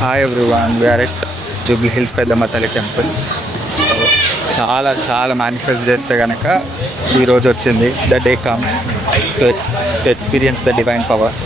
Hi everyone, we are at Jubilee Hills Peddamma Thalli temple. చాలా చాలా manifest చేస్తే కనుక ఈరోజు వచ్చింది. The day comes to experience the divine power.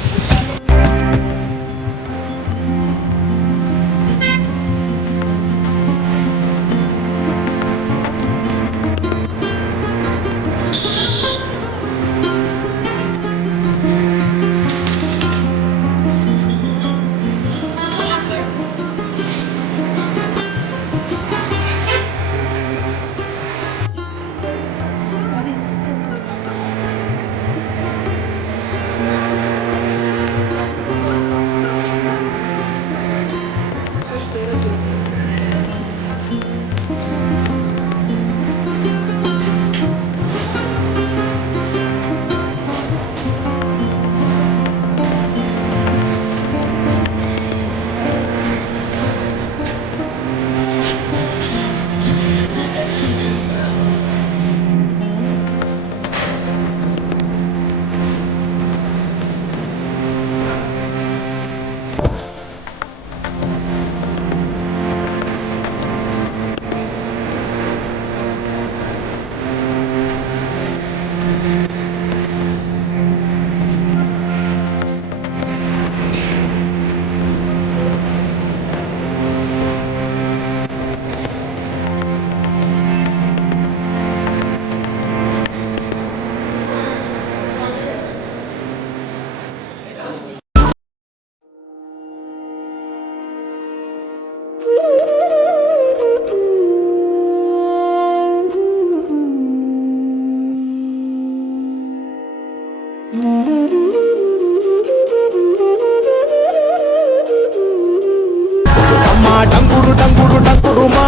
టంగురు టంగురు టంగురు మా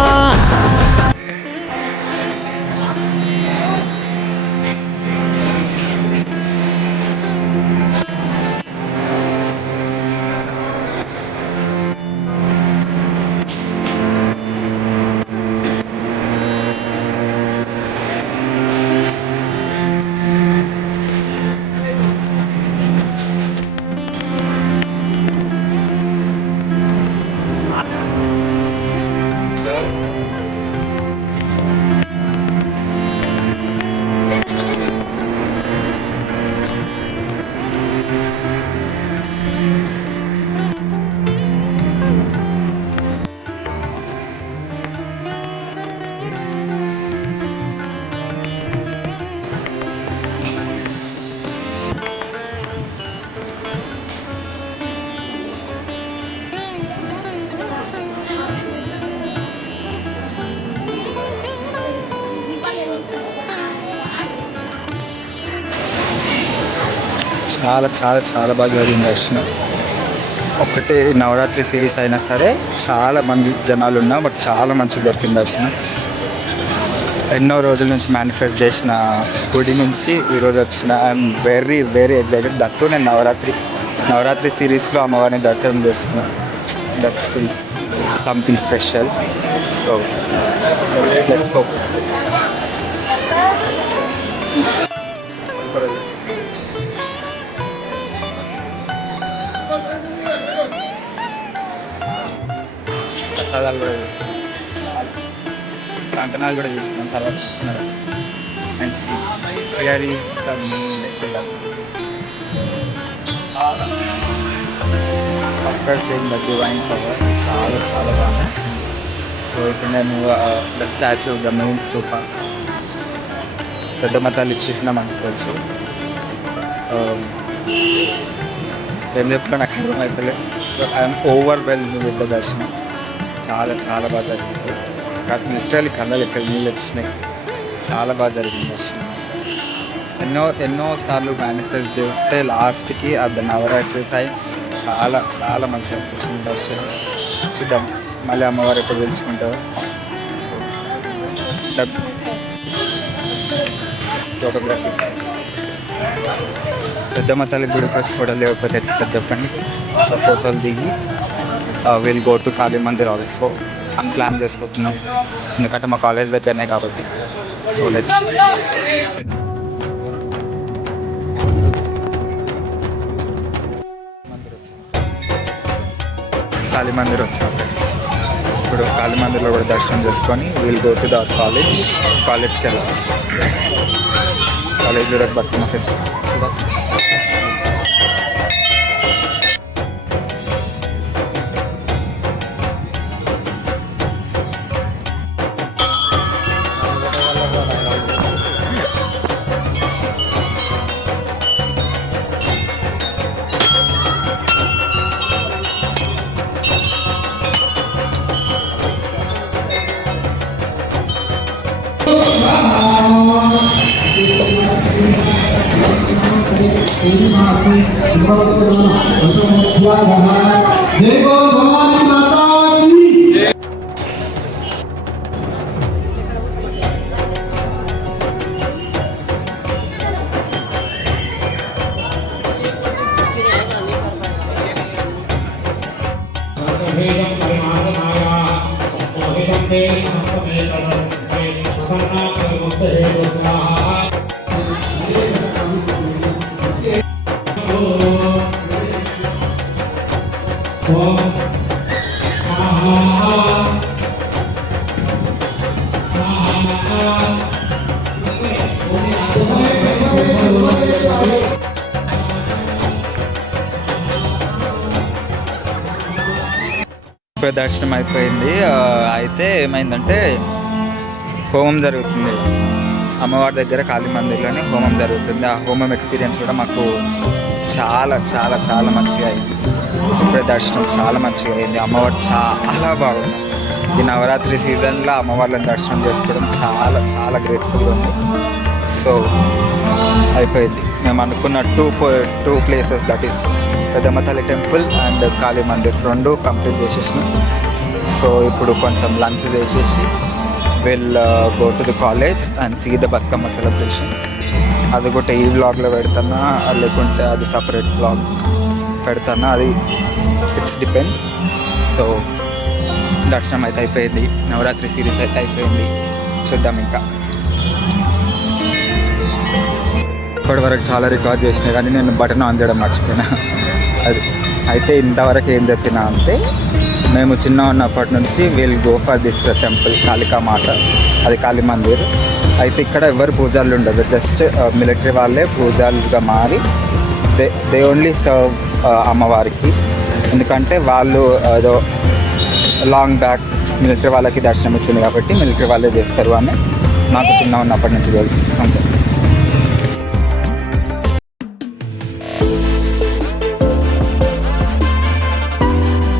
చాలా చాలా చాలా బాగా జరిగింది దర్శనం. ఒకటి నవరాత్రి సిరీస్ అయినా సరే చాలా మంది జనాలు ఉన్నా బట్ చాలా మంచిగా దొరికింది దర్శనం. ఎన్నో రోజుల నుంచి మేనిఫెస్ట్ చేసిన గుడి నుంచి ఈరోజు వచ్చిన. I'm very very excited. That నేను నవరాత్రి సిరీస్లో అమ్మవారిని దర్శనం చేసుకున్నాను. That feels something special. So let's go. ప్రసాదాలు కూడా తీసుకున్నాం, కంకణాలు కూడా తీసుకున్నాం. తర్వాత and prayer is the main. After saying the divine power చాలా చాలా బాగా. సో ఇప్పుడు నేను the statue of the main స్తూప పెద్దమ్మ తల్లి చిహ్నం అనుకోవచ్చు. ఏం చెప్తున్నా నాకు అర్థమవుతలే. So I'm overwhelmed with the darshanam. చాలా చాలా బాగా జరిగింది. నాకు లిటరల్లీ కళ్ళలు ఇక్కడ నీళ్ళు వచ్చినాయి. చాలా బాగా జరిగింది దర్శనం. ఎన్నోసార్లు మేనిఫెస్ట్ చేస్తే లాస్ట్కి అది నవరాత్రి టైం చాలా చాలా మంచిగా అనిపించింది దర్శనం. చూద్దాం మళ్ళీ అమ్మవారు ఎప్పుడు తెలుసుకుంటారో. ఫోటోగ్రఫీ పెద్దమ్మ తల్లి గుడికి వచ్చి ఫోటోలు లేకపోతే ఎట్లా చెప్పండి. సో ఫోటోలు దిగి will go to Kali Mandir also అని ప్లాన్ చేసుకుంటున్నాం. ఎందుకంటే మా కాలేజ్ దగ్గరనే కాబట్టి. సో లెట్స్ కాళీ మందిర్ వచ్చాం ఫ్రెండ్స్. ఇప్పుడు కాళీ మందిర్లో కూడా దర్శనం చేసుకొని వీల్ గో టు ద కాలేజ్కి వెళ్ళాలి. కాలేజ్లో ఈరోజు బతుకమ్మ ఫెస్టివల్. ఇప్పుడు దర్శనం అయిపోయింది. అయితే ఏమైందంటే హోమం జరుగుతుంది అమ్మవారి దగ్గర, కాళీ మందిర్లోనే హోమం జరుగుతుంది. ఆ హోమం ఎక్స్పీరియన్స్ కూడా మాకు చాలా చాలా చాలా మంచిగా అయింది. ఇప్పుడే దర్శనం చాలా మంచిగా అయింది. అమ్మవారు చాలా బాగుంది. ఈ నవరాత్రి సీజన్లో అమ్మవార్లను దర్శనం చేసుకోవడం చాలా చాలా గ్రేట్ఫుల్గా ఉంది. సో అయిపోయింది. మేము అనుకున్న టూ ప్లేసెస్, దట్ ఈస్ పెద్దమ్మ తల్లి టెంపుల్ అండ్ కాళీ మందిర్, రెండు కంప్లీట్ చేసేసినాం. సో ఇప్పుడు కొంచెం లంచ్ చేసేసి will go to the college and see the Bathukamma celebrations. అది కూడా ఈ వ్లాగ్లో పెడతానా లేకుంటే అది సపరేట్ వ్లాగ్ పెడతానా, అది ఇట్స్ డిపెండ్స్. సో దర్శనం అయితే అయిపోయింది, నవరాత్రి సిరీస్ అయితే అయిపోయింది. చూద్దాం ఇంకా. ఇప్పటివరకు చాలా రికార్డ్ చేసినా కానీ నేను బటన్ ఆన్ చేయడం మర్చిపోయినా. అది అయితే ఇంతవరకు ఏం చెప్పినా అంటే, మేము చిన్న ఉన్నప్పటి నుంచి will go for this temple Kalika మాత, అది కాళీ మందిర్. అయితే ఇక్కడ ఎవరు పూజారులు ఉండదు, జస్ట్ మిలిటరీ వాళ్ళే పూజారులుగా మారి దే ఓన్లీ సర్వ్ అమ్మవారికి. ఎందుకంటే వాళ్ళు ఏదో లాంగ్ బ్యాక్ మిలిటరీ వాళ్ళకి దర్శనం ఇచ్చింది కాబట్టి మిలిటరీ వాళ్ళే చేస్తారు అని నాకు చిన్న ఉన్నప్పటి నుంచి తెలుసు అంతే.